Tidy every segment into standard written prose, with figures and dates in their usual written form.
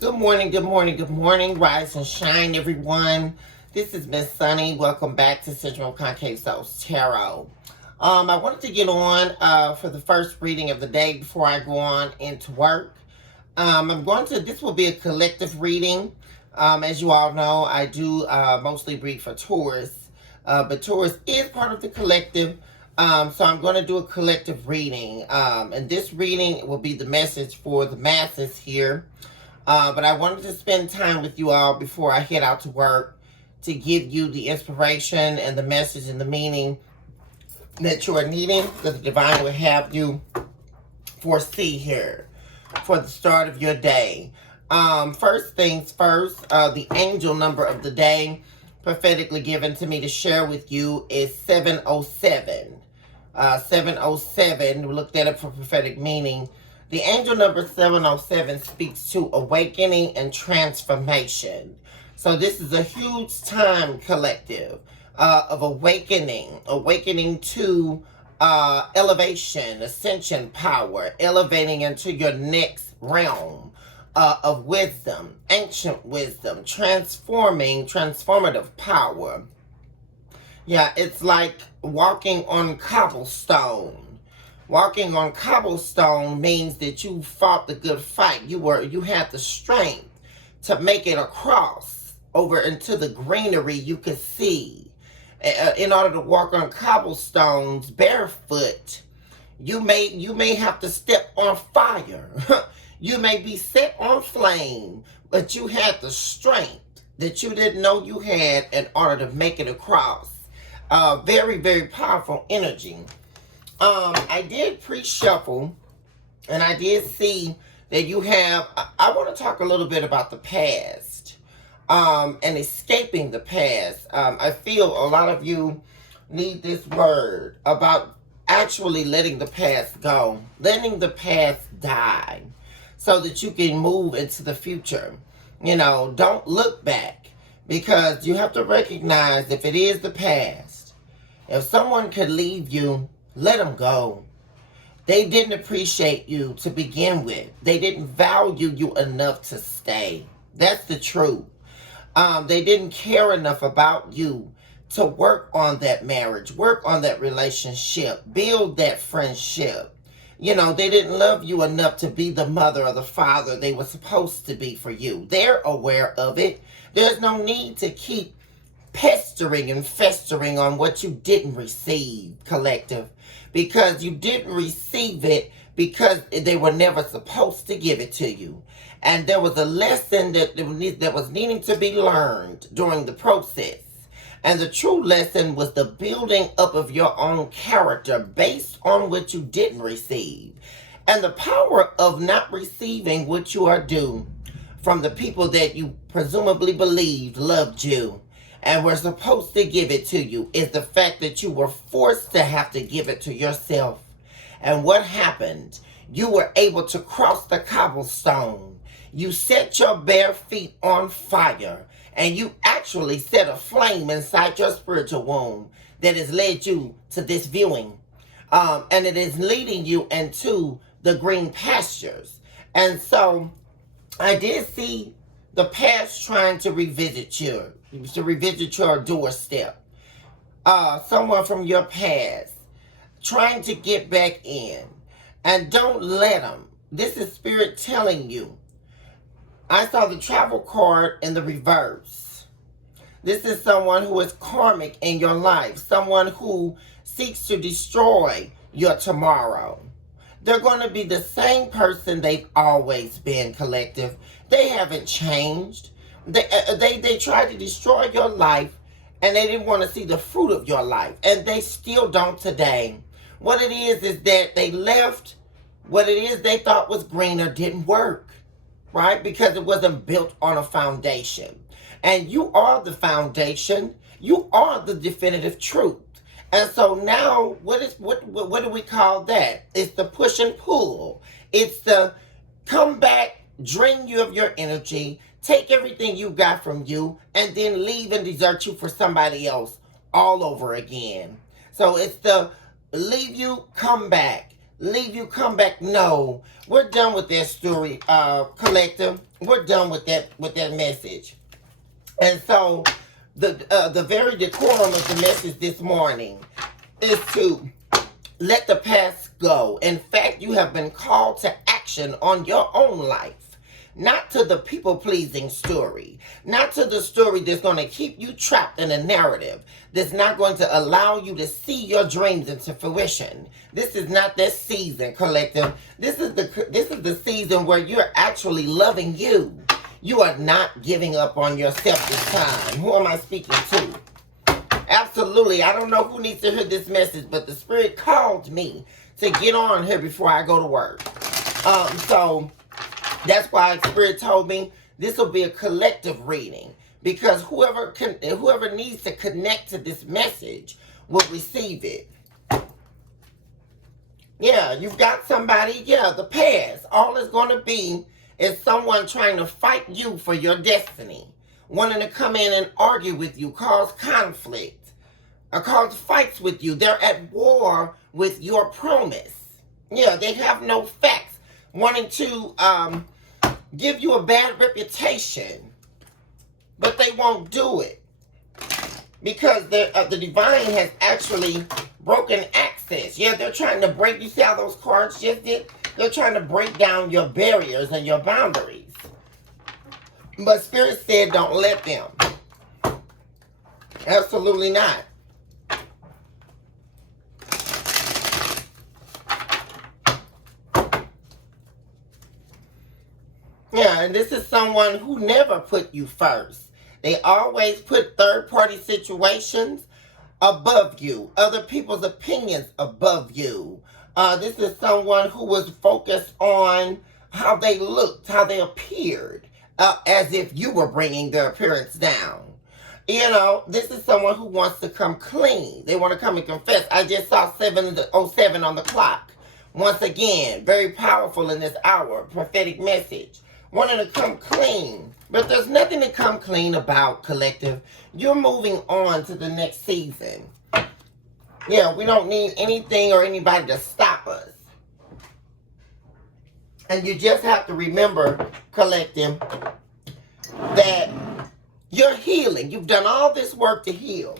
Good morning, good morning, good morning. Rise and shine, everyone. This is Miss Sunny. Welcome back to Central Concave Souls Tarot. I wanted to get on for the first reading of the day before I go on into work. This will be a collective reading. As you all know, I do mostly read for Taurus, but Taurus is part of the collective. So I'm going to do a collective reading. And this reading will be the message for the masses here. But I wanted to spend time with you all before I head out to work to give you the inspiration and the message and the meaning that you are needing, that the divine will have you foresee here for the start of your day. First things first, the angel number of the day prophetically given to me to share with you is 707. 707, we looked at it for prophetic meaning. The angel number 707 speaks to awakening and transformation. So this is a huge time collective of awakening to elevation, ascension power, elevating into your next realm of wisdom, ancient wisdom, transformative power. Yeah, it's like walking on cobblestone. Walking on cobblestone means that you fought the good fight. You had the strength to make it across over into the greenery you could see. In order to walk on cobblestones barefoot, you may have to step on fire. You may be set on flame, but you had the strength that you didn't know you had in order to make it across. Very, very powerful energy. I did pre-shuffle, and I did see that you have, I want to talk a little bit about the past, and escaping the past. I feel a lot of you need this word about actually letting the past go, letting the past die, so that you can move into the future. Don't look back, because you have to recognize if it is the past, if someone could leave you, let them go. They didn't appreciate you to begin with. They didn't value you enough to stay. That's the truth. They didn't care enough about you to work on that marriage, work on that relationship, build that friendship. They didn't love you enough to be the mother or the father they were supposed to be for you. They're aware of it. There's no need to keep pestering and festering on what you didn't receive, collective, because you didn't receive it because they were never supposed to give it to you. And there was a lesson that was needing to be learned during the process. And the true lesson was the building up of your own character based on what you didn't receive. And the power of not receiving what you are due from the people that you presumably believed loved you and were supposed to give it to you is the fact that you were forced to have to give it to yourself. And what happened? You were able to cross the cobblestone. You set your bare feet on fire, and you actually set a flame inside your spiritual womb that has led you to this viewing. And it is leading you into the green pastures. And so I did see the past trying to revisit your doorstep. Someone from your past trying to get back in. And don't let them. This is spirit telling you. I saw the travel card in the reverse. This is someone who is karmic in your life. Someone who seeks to destroy your tomorrow. They're going to be the same person they've always been, collective. They haven't changed. They tried to destroy your life, and they didn't want to see the fruit of your life. And they still don't today. What it is that they left what it is they thought was greener didn't work, right? Because it wasn't built on a foundation. And you are the foundation. You are the definitive truth. And so now, what do we call that? It's the push and pull. It's the come back, drain you of your energy, take everything you got from you, and then leave and desert you for somebody else all over again. So it's the leave you, come back. leave you, come back. No, we're done with that story, collective. We're done with that message. And so the very decorum of the message this morning is to let the past go. In fact, you have been called to action on your own life. Not to the people-pleasing story. Not to the story that's going to keep you trapped in a narrative that's not going to allow you to see your dreams into fruition. This is not that season, collective. This is the season where you're actually loving you. You are not giving up on yourself this time. Who am I speaking to? Absolutely. I don't know who needs to hear this message, but the Spirit called me to get on here before I go to work. So that's why Spirit told me this will be a collective reading, because whoever needs to connect to this message will receive it. Yeah, you've got somebody. Yeah, the past. All it's going to be is someone trying to fight you for your destiny, wanting to come in and argue with you, cause conflict, or cause fights with you. They're at war with your promise. Yeah, they have no facts, wanting to give you a bad reputation, but they won't do it because the divine has actually broken access. Yeah, they're trying to break. You see how those cards just did? They're trying to break down your barriers and your boundaries. But Spirit said don't let them. Absolutely not. Yeah, and this is someone who never put you first. They always put third-party situations above you, other people's opinions above you. This is someone who was focused on how they looked, how they appeared, as if you were bringing their appearance down. You know, this is someone who wants to come clean. They want to come and confess. I just saw 7:07 on the clock. Once again, very powerful in this hour, prophetic message. Wanting to come clean. But there's nothing to come clean about, collective. You're moving on to the next season. Yeah, we don't need anything or anybody to stop us. And you just have to remember, collective, that you're healing. You've done all this work to heal.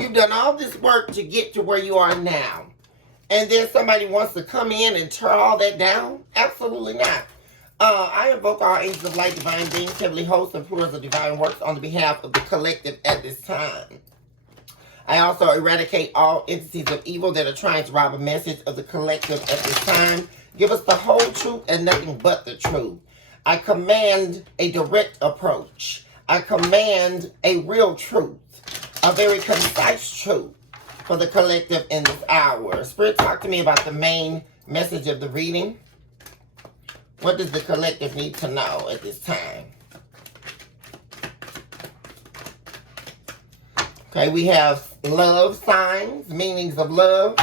You've done all this work to get to where you are now. And then somebody wants to come in and tear all that down? Absolutely not. I invoke all angels of light, divine beings, heavenly hosts, and rulers of divine works on the behalf of the collective at this time. I also eradicate all entities of evil that are trying to rob a message of the collective at this time. Give us the whole truth and nothing but the truth. I command a direct approach. I command a real truth, a very concise truth for the collective in this hour. Spirit, talk to me about the main message of the reading. What does the collective need to know at this time? Okay, we have love signs, meanings of love.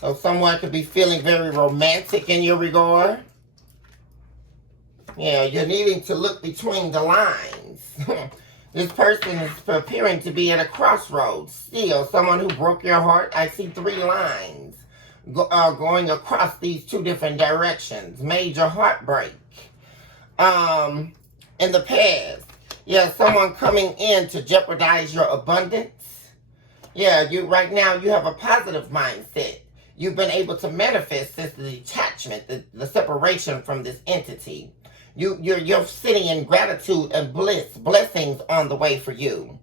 So someone could be feeling very romantic in your regard. Yeah, you're needing to look between the lines. This person is appearing to be at a crossroads still. Someone who broke your heart. I see 3 lines going across these 2 different directions. Major heartbreak. In the past. Yeah, someone coming in to jeopardize your abundance. Yeah, right now you have a positive mindset. You've been able to manifest since the detachment, the separation from this entity. You're sitting in gratitude and blessings on the way for you.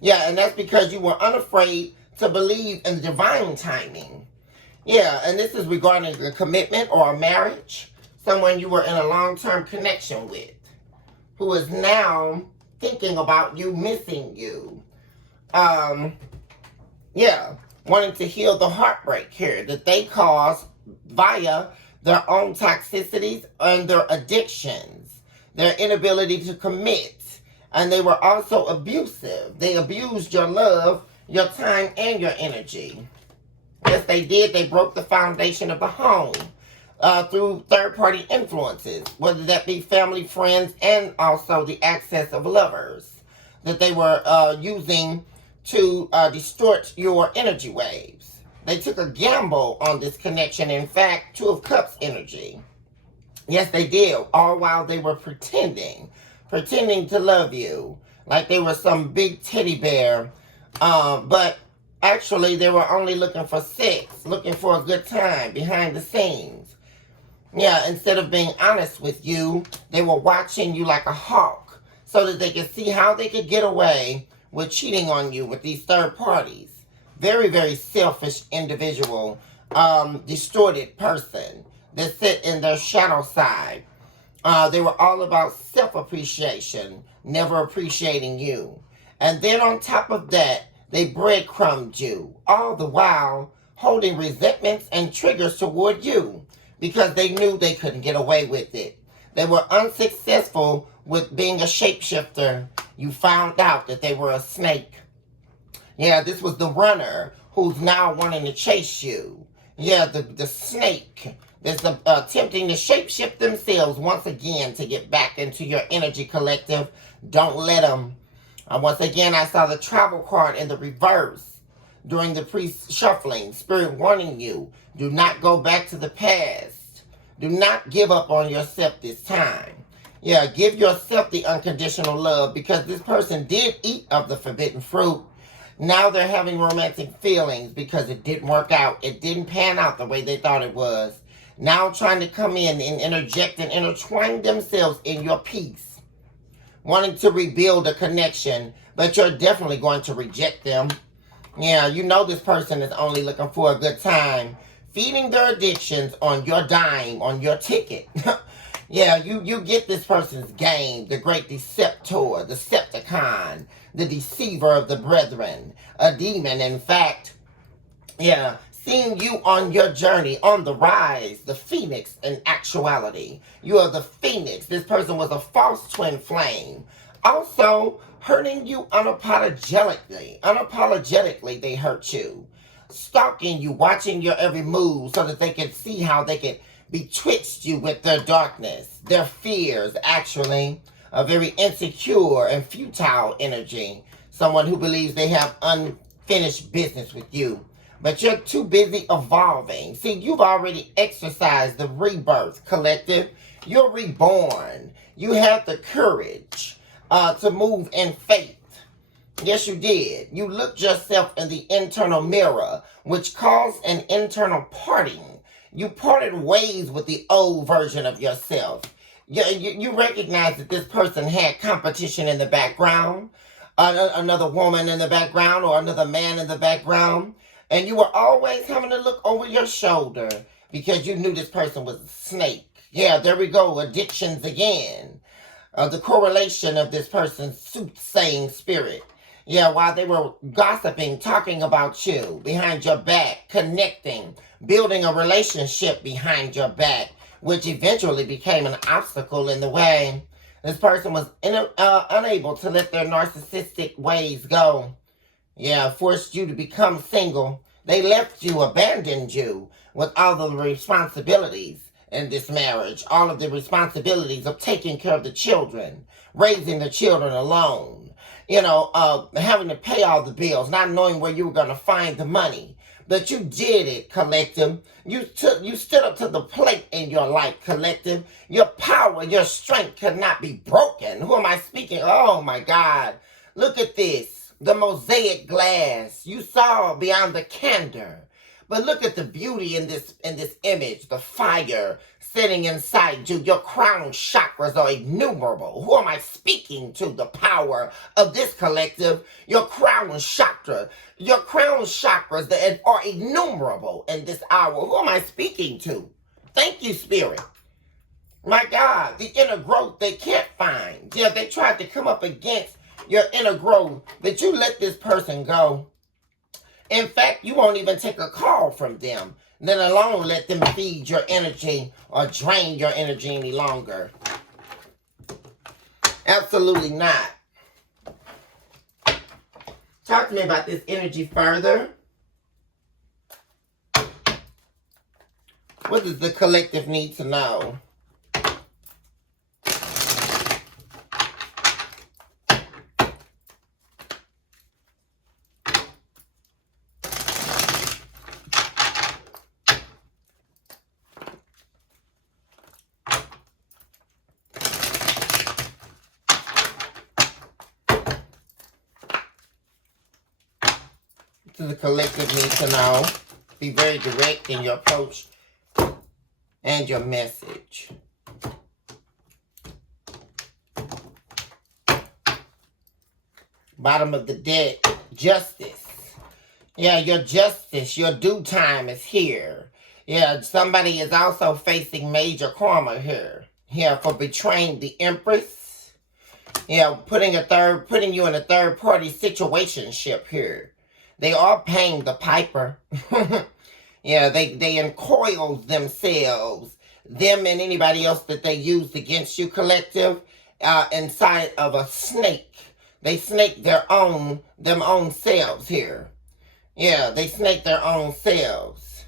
Yeah, and that's because you were unafraid to believe in divine timing. Yeah, and this is regarding a commitment or a marriage. Someone you were in a long-term connection with, who is now thinking about you, missing you. Yeah, wanting to heal the heartbreak here that they caused via their own toxicities and their addictions, their inability to commit. And they were also abusive. They abused your love, your time, and your energy. Yes, they did. They broke the foundation of the home through third-party influences, whether that be family, friends, and also the access of lovers. that they were using to distort your energy waves. They took a gamble on this connection. In fact, Two of Cups energy. Yes, they did, all while they were pretending to love you, like they were some big teddy bear. But actually, they were only looking for sex, looking for a good time behind the scenes. Yeah, instead of being honest with you, they were watching you like a hawk so that they could see how they could get away with cheating on you with these third parties. Very, very selfish individual, distorted person that sit in their shadow side. They were all about self-appreciation, never appreciating you. And then on top of that, they breadcrumbed you, all the while holding resentments and triggers toward you because they knew they couldn't get away with it. They were unsuccessful with being a shapeshifter. You found out that they were a snake. Yeah, this was the runner who's now wanting to chase you. Yeah, the snake that's attempting to shapeshift themselves once again to get back into your energy collective. Don't let them. Once again, I saw the travel card in the reverse during the pre-shuffling. Spirit warning you, do not go back to the past. Do not give up on yourself this time. Yeah, give yourself the unconditional love because this person did eat of the forbidden fruit. Now they're having romantic feelings because it didn't work out. It didn't pan out the way they thought it was. Now trying to come in and interject and intertwine themselves in your peace. Wanting to rebuild a connection, but you're definitely going to reject them. Yeah, you know this person is only looking for a good time. Feeding their addictions on your dime, on your ticket. Yeah, you get this person's game, the great deceptor, the Decepticon, the deceiver of the brethren, a demon, in fact. Yeah, seeing you on your journey, on the rise, the phoenix in actuality. You are the phoenix. This person was a false twin flame. Also, hurting you unapologetically. Unapologetically, they hurt you. Stalking you, watching your every move so that they could see how they could betwixt you with their darkness, their fears, actually. A very insecure and futile energy. Someone who believes they have unfinished business with you. But you're too busy evolving. See, you've already exercised the rebirth, collective. You're reborn. You have the courage to move in faith. Yes, you did. You looked yourself in the internal mirror, which caused an internal parting. You parted ways with the old version of yourself. You recognize that this person had competition in the background, another woman in the background, or another man in the background. And you were always having to look over your shoulder because you knew this person was a snake. Yeah, there we go. Addictions again. The correlation of this person's soothsaying spirit. Yeah, while they were gossiping, talking about you behind your back, connecting, building a relationship behind your back, which eventually became an obstacle in the way. This person was unable to let their narcissistic ways go. Yeah, forced you to become single. They left you, abandoned you with all the responsibilities in this marriage. All of the responsibilities of taking care of the children, raising the children alone. You know, having to pay all the bills, not knowing where you were going to find the money. But you did it, collective. You stood up to the plate in your life, collective. Your power, your strength cannot be broken. Who am I speaking? Oh, my God. Look at this. The mosaic glass. You saw beyond the candor. But look at the beauty in this image. The fire sitting inside you. Your crown chakras are innumerable. Who am I speaking to? The power of this collective. Your crown chakra. Your crown chakras that are innumerable in this hour. Who am I speaking to? Thank you, Spirit. My God, the inner growth they can't find. Yeah, they tried to come up against your inner growth, but you let this person go. In fact, you won't even take a call from them, let alone let them feed your energy or drain your energy any longer. Absolutely not. Talk to me about this energy further. What does the collective need to know? is a collective need to know. Be very direct in your approach and your message. Bottom of the deck, justice. Yeah, your justice, your due time is here. Yeah, somebody is also facing major karma here. Yeah, for betraying the Empress. Yeah, putting you in a third party situationship here. They are paying the piper. Yeah, they encoiled themselves, them and anybody else that they used against you, collective, inside of a snake. They snake them own selves here. Yeah, they snake their own selves.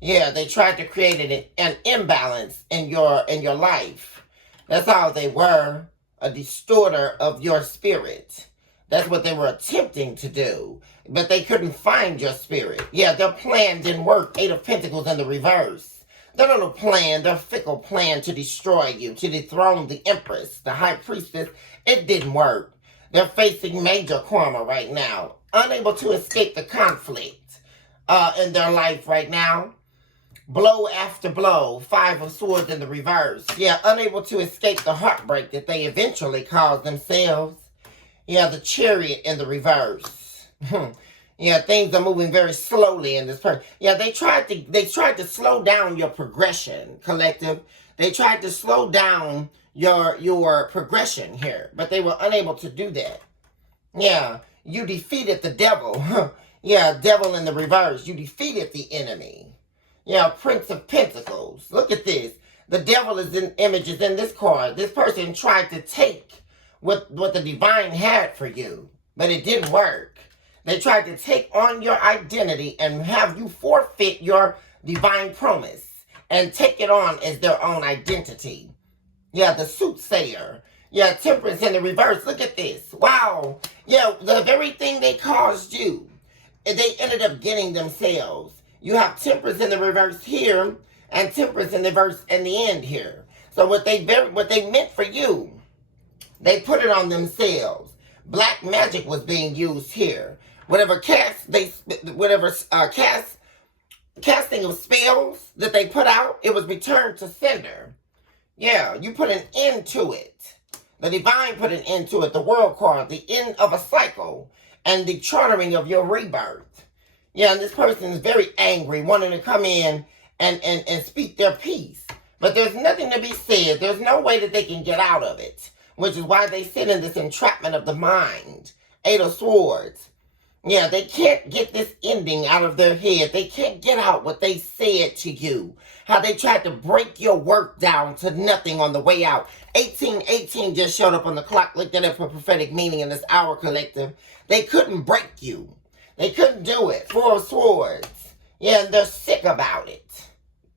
Yeah, they tried to create an imbalance in your life. That's all they were, a distorter of your spirit. That's what they were attempting to do. But they couldn't find your spirit. Yeah, their plan didn't work. Eight of Pentacles in the reverse. Their little plan, their fickle plan to destroy you, to dethrone the Empress, the High Priestess, it didn't work. They're facing major karma right now. Unable to escape the conflict in their life right now. Blow after blow. Five of Swords in the reverse. Yeah, unable to escape the heartbreak that they eventually caused themselves. Yeah, the Chariot in the reverse. Yeah, things are moving very slowly in this person. Yeah, they tried to slow down your progression, collective. They tried to slow down your progression here, but they were unable to do that. Yeah, you defeated the devil. Yeah, devil in the reverse. You defeated the enemy. Yeah, Prince of Pentacles. Look at this. The devil is in images in this card. This person tried to take what the divine had for you, but it didn't work. They tried to take on your identity and have you forfeit your divine promise and take it on as their own identity. Yeah, the soothsayer. Yeah, Temperance in the reverse. Look at this. Wow. Yeah, the very thing they caused you, they ended up getting themselves. You have Temperance in the reverse here and Temperance in the reverse in the end here. So what they meant for you, they put it on themselves. Black magic was being used here. Whatever casting of spells that they put out, it was returned to sender. Yeah, you put an end to it. The divine put an end to it. The world card, the end of a cycle, and the chartering of your rebirth. Yeah, and this person is very angry, wanting to come in and speak their piece. But there's nothing to be said. There's no way that they can get out of it, which is why they sit in this entrapment of the mind. Eight of Swords. Yeah, they can't get this ending out of their head. They can't get out what they said to you. How they tried to break your work down to nothing on the way out. 1818 just showed up on the clock, looked at it for prophetic meaning in this hour, collective. They couldn't break you. They couldn't do it. Four of Swords. Yeah, and they're sick about it.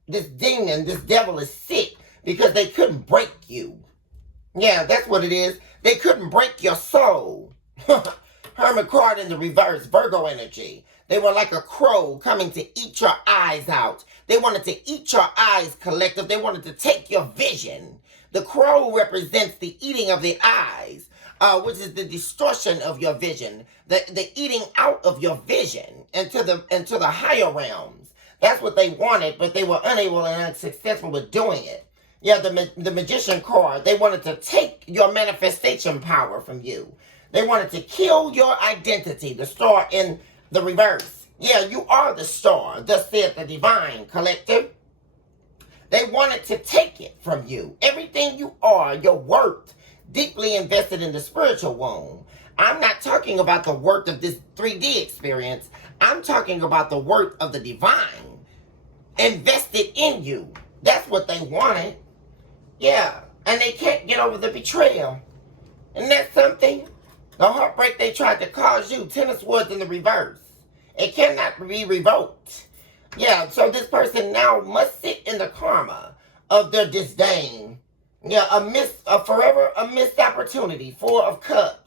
This demon, this devil is sick because they couldn't break you. Yeah, that's what it is. They couldn't break your soul. Hermit card in the reverse, Virgo energy. They were like a crow coming to eat your eyes out. They wanted to eat your eyes, collective. They wanted to take your vision. The crow represents the eating of the eyes, which is the distortion of your vision, the eating out of your vision into the higher realms. That's what they wanted, but they were unable and unsuccessful with doing it. Yeah, the magician card, they wanted to take your manifestation power from you. They wanted to kill your identity, the star in the reverse. Yeah, you are the star, thus said the divine, collective. They wanted to take it from you. Everything you are, your worth, deeply invested in the spiritual womb. I'm not talking about the worth of this 3D experience. I'm talking about the worth of the divine invested in you. That's what they wanted. Yeah, and they can't get over the betrayal. And that's something. The heartbreak they tried to cause you, Ten of Swords in the reverse. It cannot be revoked. Yeah, so this person now must sit in the karma of their disdain. Yeah, forever a missed opportunity. Four of Cups.